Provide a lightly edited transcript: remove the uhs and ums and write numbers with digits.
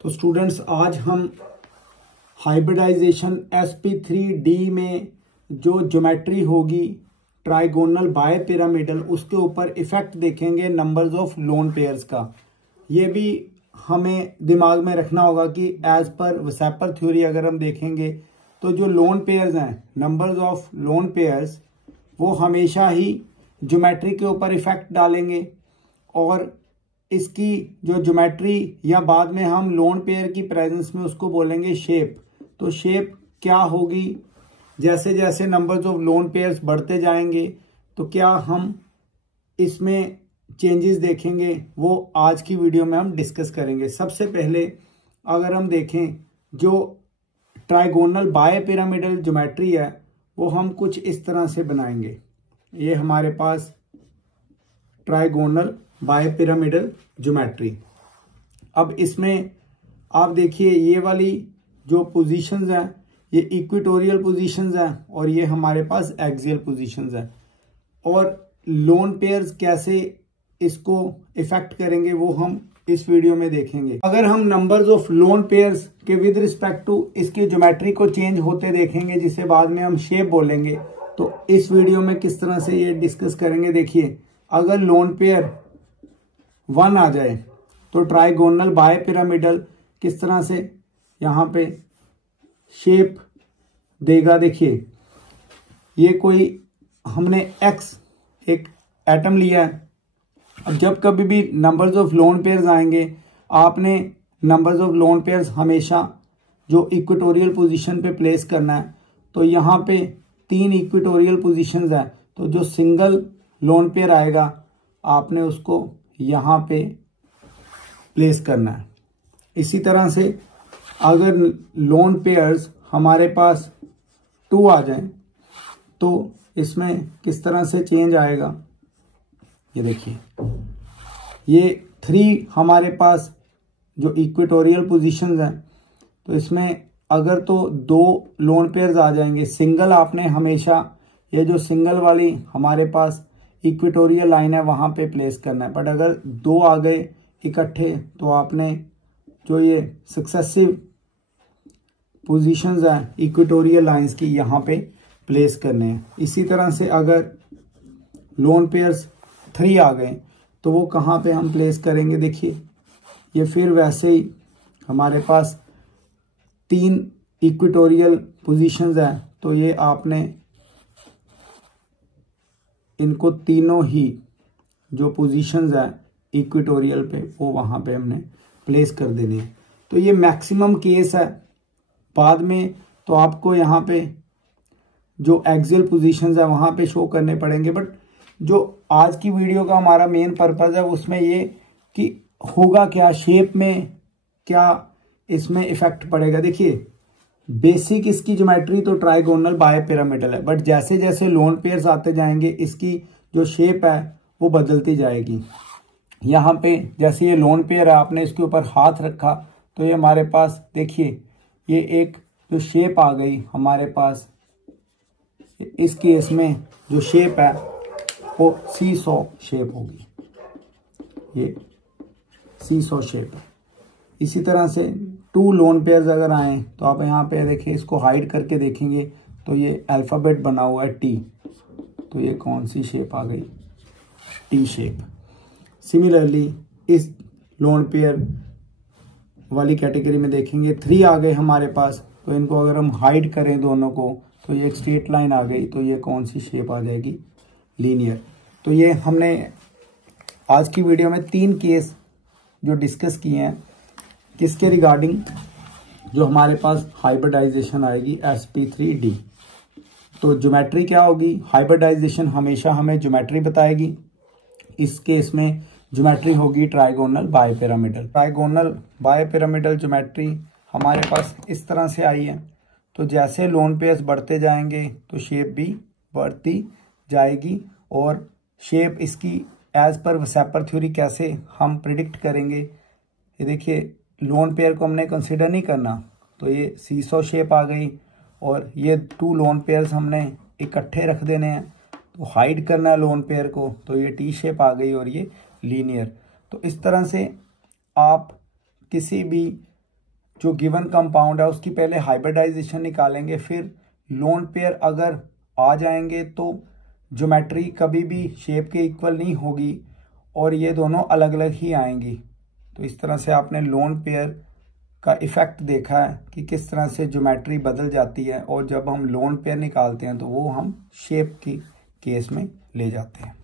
तो स्टूडेंट्स आज हम हाइब्रिडाइजेशन sp3d में जो ज्योमेट्री होगी ट्राइगोनल बाय पिरामिडल, उसके ऊपर इफेक्ट देखेंगे नंबर्स ऑफ लोन पेयर्स का। ये भी हमें दिमाग में रखना होगा कि एज पर वसेपर थ्योरी अगर हम देखेंगे तो जो लोन पेयर्स हैं, नंबर्स ऑफ लोन पेयर्स, वो हमेशा ही ज्योमेट्री के ऊपर इफेक्ट डालेंगे और इसकी जो ज्योमेट्री या बाद में हम लोन पेयर की प्रेजेंस में उसको बोलेंगे शेप। तो शेप क्या होगी, जैसे जैसे नंबर्स ऑफ लोन पेयर्स बढ़ते जाएंगे तो क्या हम इसमें चेंजेस देखेंगे, वो आज की वीडियो में हम डिस्कस करेंगे। सबसे पहले अगर हम देखें जो ट्राइगोनल बाय पिरामिडल ज्योमेट्री है वो हम कुछ इस तरह से बनाएंगे। ये हमारे पास ट्राइगोनल बाय पिरामिडल ज्योमेट्री। अब इसमें आप देखिए ये वाली जो पोजीशंस हैं ये इक्वेटोरियल पोजीशंस हैं और ये हमारे पास एक्सियल पोजीशंस हैं। और लोन पेयर्स कैसे इसको इफेक्ट करेंगे वो हम इस वीडियो में देखेंगे। अगर हम नंबर्स ऑफ लोन पेयर्स के विद रिस्पेक्ट टू इसकी ज्योमेट्री को चेंज होते देखेंगे, जिसे बाद में हम शेप बोलेंगे, तो इस वीडियो में किस तरह से ये डिस्कस करेंगे। देखिए अगर लोन पेयर 1 आ जाए तो ट्राइगोनल बाय पिरामिडल किस तरह से यहाँ पे शेप देगा। देखिए ये कोई हमने x एक एटम लिया है। अब जब कभी भी नंबर्स ऑफ लोन पेयर्स आएंगे, आपने नंबर्स ऑफ लोन पेयर्स हमेशा जो इक्वेटोरियल पोजीशन पे प्लेस करना है। तो यहाँ पे 3 इक्वेटोरियल पोजीशंस हैं, तो जो सिंगल लोन पेयर आएगा आपने उसको यहाँ पे प्लेस करना है। इसी तरह से अगर लोन पेयर्स हमारे पास 2 आ जाए तो इसमें किस तरह से चेंज आएगा। ये देखिए ये 3 हमारे पास जो इक्वेटोरियल पोजीशंस हैं, तो इसमें अगर तो 2 लोन पेयर्स आ जाएंगे, सिंगल आपने हमेशा ये जो सिंगल वाली हमारे पास इक्वेटोरियल लाइन है वहां पे प्लेस करना है। बट अगर 2 आ गए इकट्ठे तो आपने जो ये सक्सेसिव पोजीशंस हैं इक्वेटोरियल लाइंस की यहाँ पे प्लेस करने हैं। इसी तरह से अगर लोन पेयर्स 3 आ गए तो वो कहाँ पे हम प्लेस करेंगे। देखिए ये फिर वैसे ही हमारे पास 3 इक्वेटोरियल पोजीशंस हैं, तो ये आपने इनको तीनों ही जो पोजीशंस हैं इक्वेटोरियल पे वो वहाँ पे हमने प्लेस कर देने हैं। तो ये मैक्सिमम केस है। बाद में तो आपको यहाँ पे जो एक्सियल पोजीशंस है वहाँ पे शो करने पड़ेंगे। बट जो आज की वीडियो का हमारा मेन पर्पस है उसमें ये कि होगा क्या, शेप में क्या इसमें इफेक्ट पड़ेगा। देखिए बेसिक इसकी ज्योमेट्री तो ट्राइगोनल बाय पिरामिडल है, बट जैसे जैसे लोन पेयर्स आते जाएंगे इसकी जो शेप है वो बदलती जाएगी। यहाँ पे जैसे ये लोन पेयर है, आपने इसके ऊपर हाथ रखा तो ये हमारे पास देखिए ये एक जो शेप आ गई हमारे पास। इस केस में जो शेप है वो सीसॉ शेप होगी, ये सीसॉ शेप है। इसी तरह से 2 लोन पेयर्स अगर आए तो आप यहाँ पे देखिए, इसको हाइड करके देखेंगे तो ये अल्फ़ाबेट बना हुआ है T, तो ये कौन सी शेप आ गई, T शेप। सिमिलरली इस लोन पेयर वाली कैटेगरी में देखेंगे 3 आ गए हमारे पास, तो इनको अगर हम हाइड करें दोनों को तो ये एक स्ट्रेट लाइन आ गई, तो ये कौन सी शेप आ जाएगी, लीनियर। तो ये हमने आज की वीडियो में 3 केस जो डिस्कस किए हैं किसके रिगार्डिंग, जो हमारे पास हाइब्रिडाइजेशन आएगी sp3d। तो ज्योमेट्री क्या होगी, हाइब्रिडाइजेशन हमेशा हमें ज्योमेट्री बताएगी। इस केस में ज्योमेट्री होगी trigonal bipyramidal. Trigonal bipyramidal geometry हमारे पास इस तरह से आई है। तो जैसे लोन पेयर्स बढ़ते जाएंगे तो शेप भी बढ़ती जाएगी। और शेप इसकी एज पर वसेपर थ्योरी कैसे हम प्रिडिक्ट करेंगे, ये देखिए लोन पेयर को हमने कंसिडर नहीं करना तो ये सीसॉ शेप आ गई, और ये 2 लोन पेयर्स हमने इकट्ठे रख देने हैं, तो हाइड करना है लोन पेयर को, तो ये टी शेप आ गई और ये लीनियर। तो इस तरह से आप किसी भी जो गिवन कंपाउंड है उसकी पहले हाइब्रिडाइजेशन निकालेंगे, फिर लोन पेयर अगर आ जाएंगे तो ज्योमेट्री कभी भी शेप के इक्वल नहीं होगी और ये दोनों अलग अलग ही आएंगी। तो इस तरह से आपने लोन पेयर का इफेक्ट देखा है कि किस तरह से ज्योमेट्री बदल जाती है, और जब हम लोन पेयर निकालते हैं तो वो हम शेप की केस में ले जाते हैं।